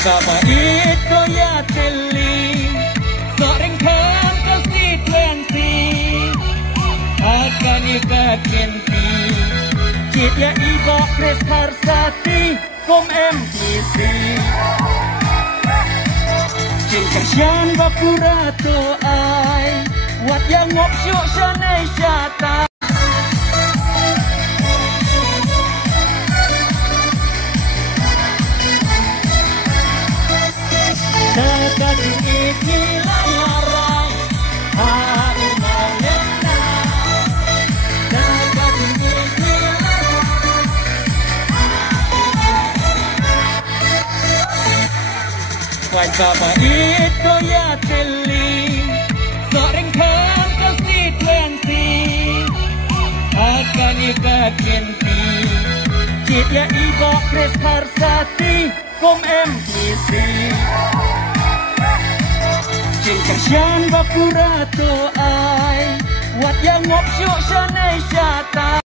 Pagkabait ko yatili Soreng kan konstituensi Akan ikakinti Cipya iba Chris Harsati Kom MPC Cincang bakurato ay Wat yang ngopsyuk sanay syata Kakating ikilayaray Haru mawena Kakating ikilayaray Pagkabait ko yatili Soreng kan konstituensi Akan ikakinti Cipya iba Chris Harsati Kom MPC Cincang bakurato ay Wat yang ngopsyuk sanay syata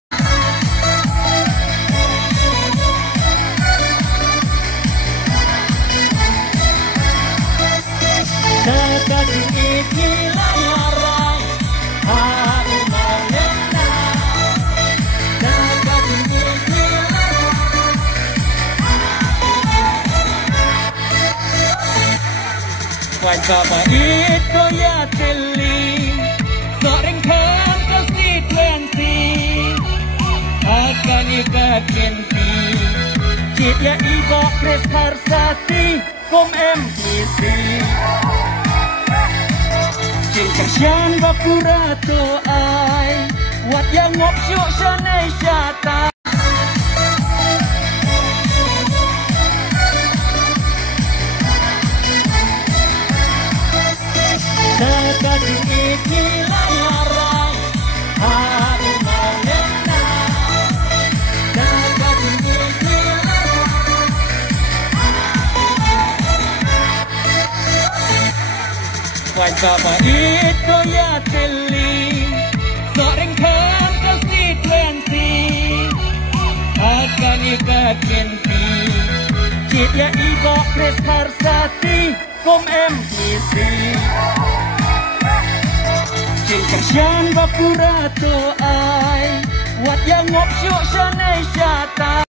Kakating ikilayaray Haru mawena Kakating ikilayaray Pagkabait ko yatili Soreng kan konstituensi Akan ikakinti Cipya iba Chris Harsati Kom MPC Cincang bakurato ay Wat yang ngopsyuk sanay syata Kakating ikilayaray Haru mawena Kakating ikilayaray Pagkabait ko yatili Soreng kan konstituensi Akan ikakinti Cipya iba Chris Harsati Kom MPC Cincang bakurato ay Wat yang ngopsyuk sanay syata